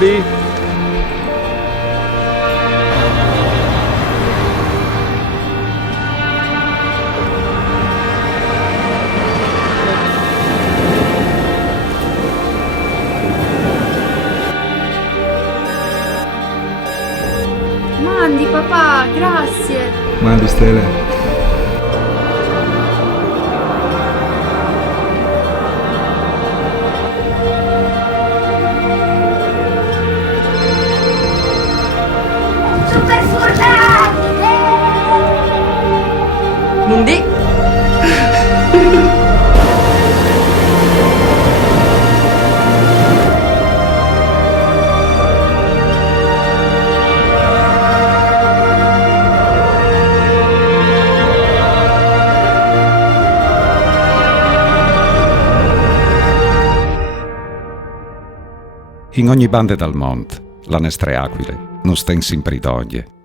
Gabi? Mandi papà, grazie. Mandi Stelle. Super furla! Mundi? In ogni bande dal mont, la nestre aquile, non sten sempre idoglie,